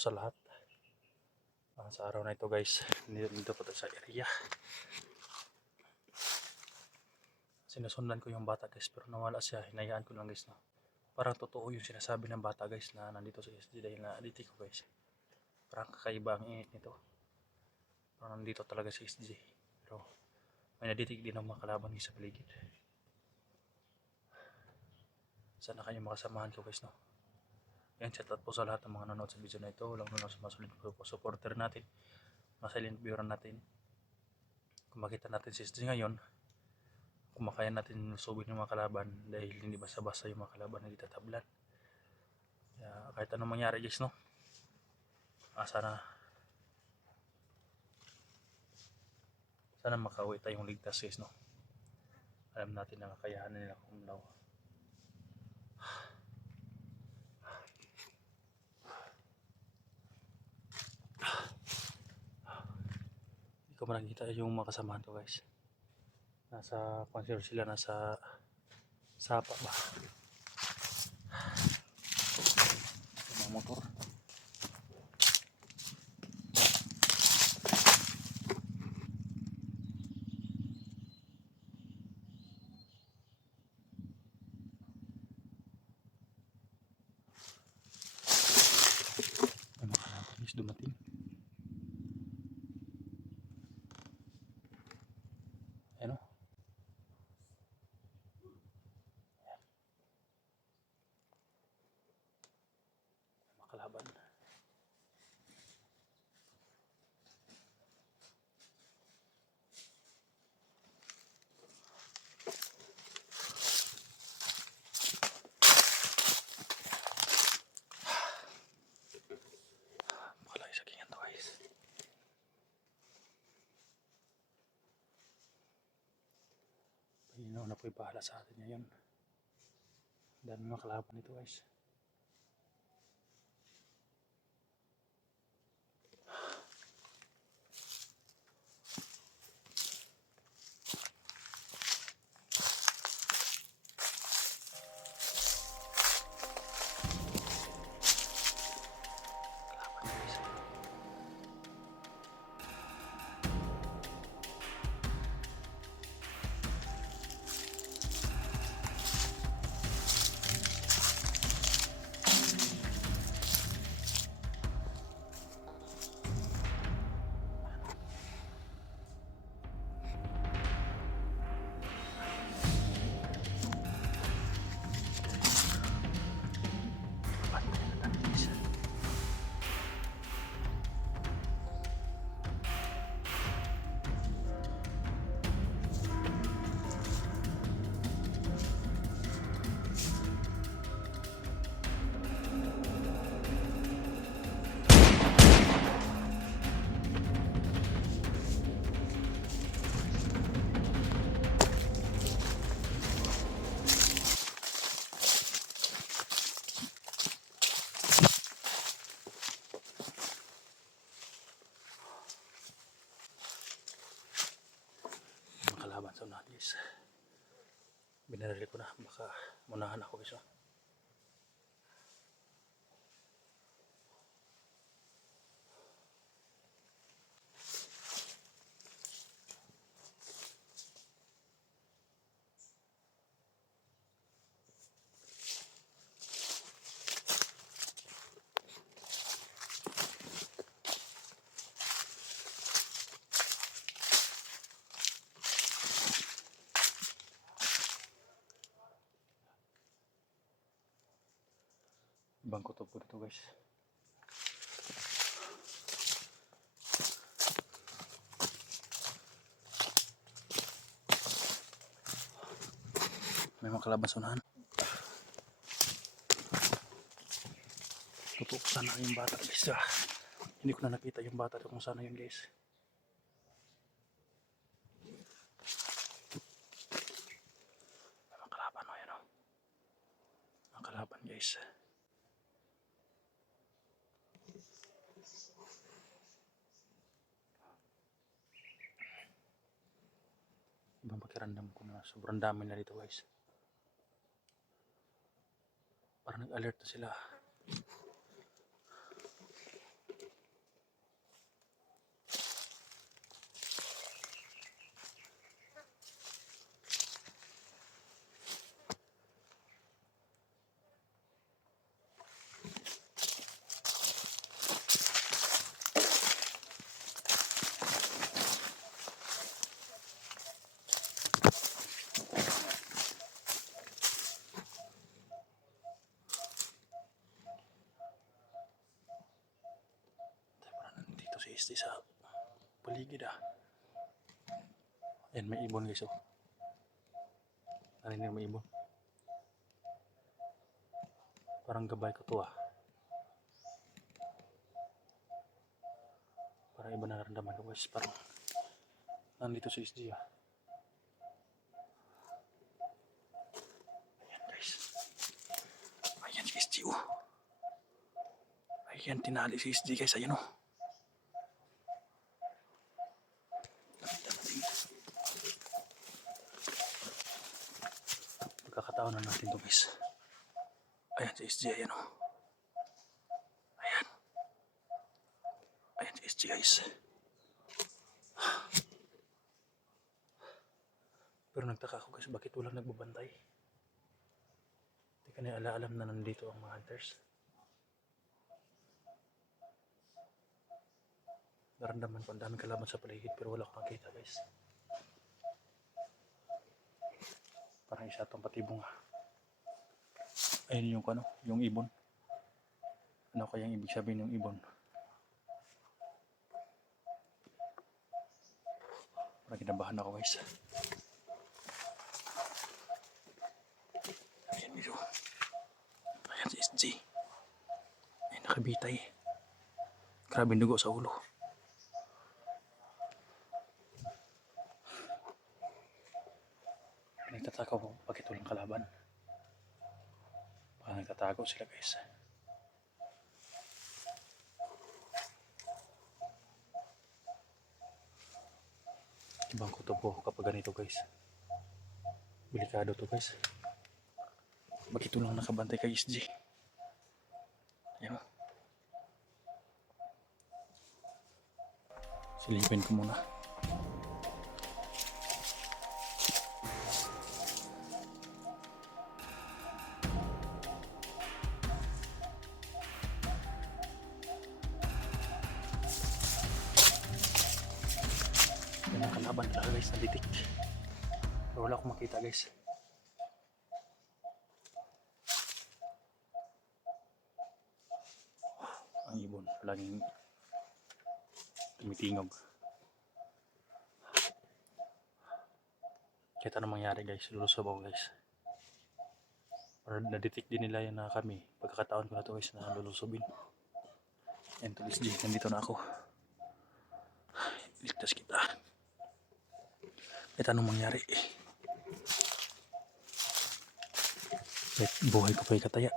sa lahat. Sa araw na ito guys, dito po sa area. Sinusundan ko yung bata guys, pero nawala siya. Hinayaan ko lang guys, no. Parang totoo yung sinasabi ng bata guys na nandito sa SG dahil na-addict ko guys. Parang kakaiba ang init nito. Parang nandito talaga sa SG. Pero may naditik din ang mga kalaban sa paligid. Sana kayo makasamahan ko guys, no. Yan, shout out po sa lahat ng mga nanonood sa video na ito. Walang nanonood sa mga solid supporter natin, mga silent viewer natin. Kung makita natin si SG ngayon, kumakain natin subin ng mga kalaban dahil hindi basta-basta yung mga kalaban na ditatablan. Kaya kahit anong mangyari guys, no, sana makauwi tayong ligtas guys, no. Alam natin na kakayahan nila kung daw. Hindi ko makikita yung mga kasamahan ko guys. Nasa concert sila, nasa sapa ba, mga motor. May mga kalaban guys dumating. Ano? Mga kalaban. Makalaki sa kingan to guys. Panginoon na po'y bahala sa atin ngayon. Dami mga kalaban nito guys. Kalaban sa unahan guys. Binarili ko na, baka munahan ako guys. Bangko to po dito guys. May mga kalaban sa unahan. Tutok sana yung bata guys. Hindi ko na nakita yung bata kung sana yun guys. May mga kalaban o yan o. Mga kalaban guys. Ibang pakiramdam ko na sobrang dami na dito guys. Parang nag-alert na sila. SG sa paligid ah. Ayan, may ibon guys oh. Narinig mo ibon? Parang gabay ko to ah. Parang iba nararamdaman ko guys. Parang nandito si SG ah. Ayan guys. Ayan si SG oh. Ayan, tinali si SG guys. Ayan oh. Pagkakataon na natin to guys. Ayan si SG, ayan o. Ayan. Ayan si SG guys. Pero nagtaka ako guys, bakit walang nagbabantay? Hindi ka na alam na nandito ang mga hunters. Naramdaman ko ang daming kalaban sa paligid pero wala akong nakita guys. Parang isa itong patibong ah. Ayun yung ano, yung ibon. Ano kayang ibig sabihin ng ibon? Parang kinabahan ako guys. Ayan medyo. Ayan si SG. Ay nakabitay. Grabe dugo sa ulo. Nagtataka ko bakit walang kalaban. Baka nagtatago sila guys. Ibang kutob ko kapag ganito guys. Delikado to guys. Bakit walang nakabantay kay SG? Ayan o. Silipin ko muna. Yan ang kalaban talaga guys, naditik. Pero wala akong makita guys. Ang ibon, laging tumitingog. Kahit anong mangyari guys, lulusob ako guys. Pero naditik din nila yun na kami. Pagkakataon ko na to guys na lulusobin. Yan to SG, nandito na ako. Ligtas kita. Kahit anong mangyari. Kahit buhay ko pa'y kataya.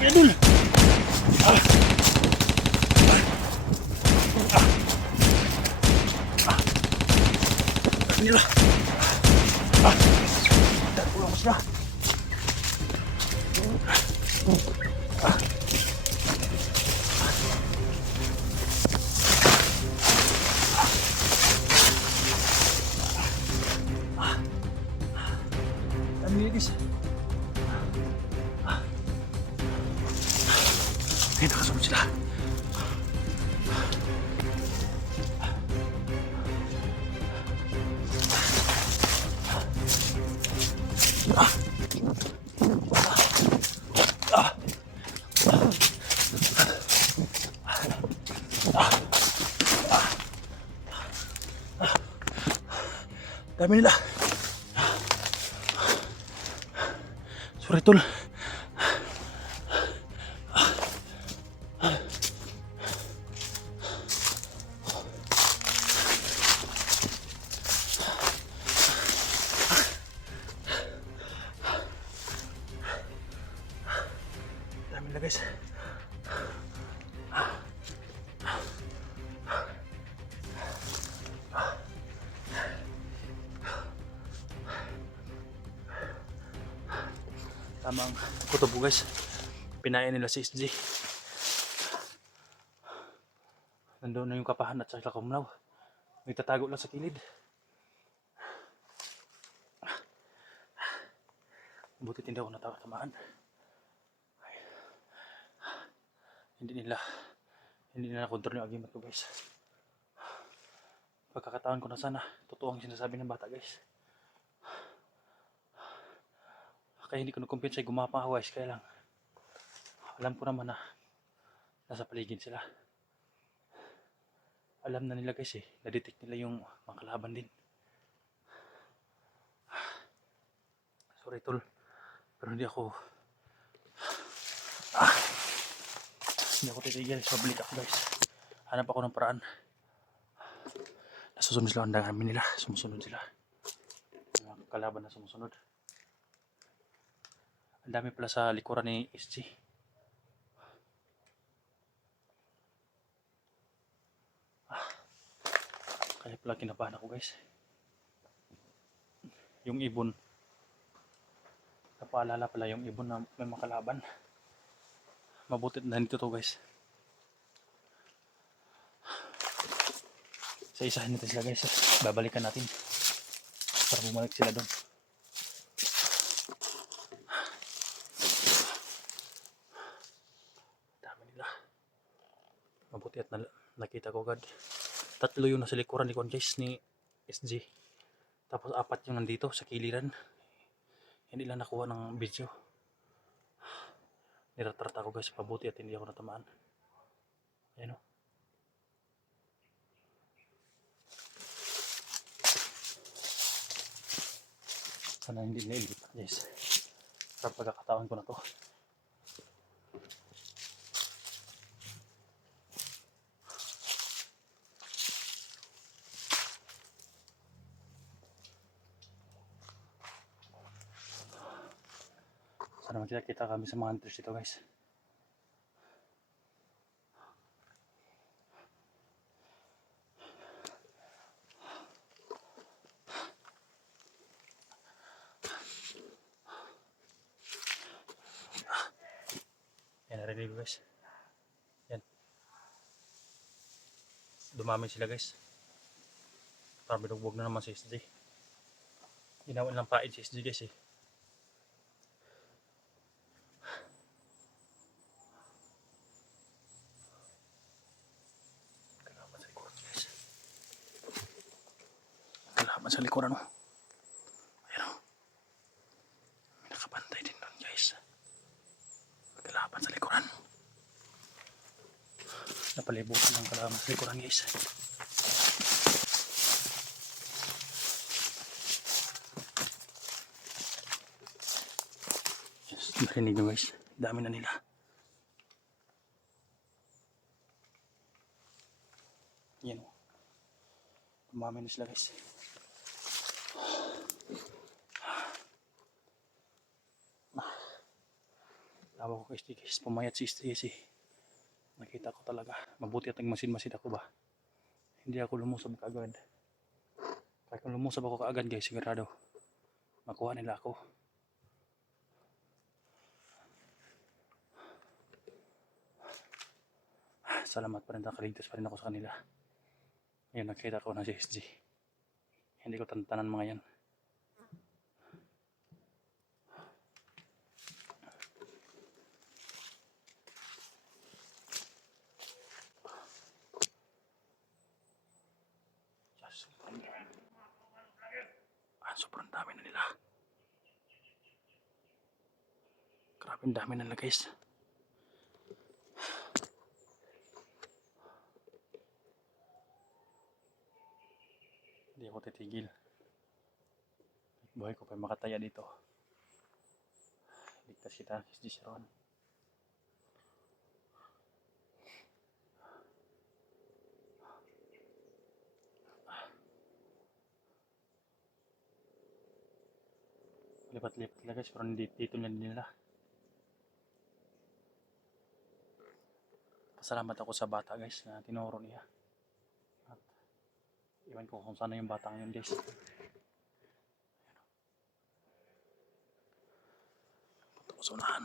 Idol! Nila! Pulang mo sila! Namilis! Ay, nakasunod sila. Dami nila. Sorry tol. Dami nila guys. Tamang kutobo guys. Pinain nila si SG. Nandun na yung kapahan at saka kumlaw. May tatago lang sa kilid. Buti hindi ako natatamaan. Hindi nila kontrol yung agimat ko guys. Pagkakataon ko na sana, totoo ang sinasabi ng bata guys. Kaya hindi ko nakumpiyansa gumapang ako guys, kaya lang alam ko naman na nasa paligid sila. Alam na nila guys na-detect nila yung mga kalaban din. Sorry tol, pero hindi ako titigil sa balik ako guys. Hanap ako ng paraan. Nasusunod sila ang dami nila, sumusunod sila. Mga kalaban na sumusunod. Ang dami pala sa likuran ni SG. Kaya pala kinabahan ako guys. Yung ibon. Napaalala pala yung ibon na may mga kalaban. Mabuti na nandito to guys. Isa-isahin natin sila guys. Babalikan natin. Para bumalik sila doon. Dami nila. Mabuti at nakita ko agad. 3 yung nasa likuran ni guys ni SG. Tapos 4 yung nandito sa kiliran. Hindi lang nakuha ng video. Niratrat ako guys. Mabuti at hindi ako natamaan. Ayan o. Sana hindi nailipat guys. Sa pagkakataon ko na to. Sana magkita kami sa mga hunters dito guys. Yan, narinig guys. Yan. Dumami sila guys. Parang binugbog na naman si SG. Ginawa lang paid si SG guys Kalaban sa likuran mo. Ayan o. May nakabantay din doon guys. Kalaban sa likuran. Napalibutan ng kalaban sa likuran guys. Yes, narinig nyo guys. Dami na nila. Yan o. Tumami na sila guys. Tawa ko kay guys, pumayat si SG. Nakita ko talaga. Mabuti at nagmasid-masid ako ba. Hindi ako lumusab kaagad. Kaya kung lumusab ako kaagad guys, sigurado makuha nila ako. Salamat pa rin, nakaligtas pa rin ako sa kanila. Ngayon nakita ko na si SG. Hindi ko tantanan mga yan. Sobrang dami na nila. Grabe ang dami nila guys. Hindi ako titigil. buhay ko pa makataya dito. Ligtas kita, si Sharon. Lipat-lipat lang guys, pero dito na nila. Pasalamat ako sa bata guys na tinuro niya. At iwan ko kung sana yung bata ngayon guys. Punta ko sa unahan.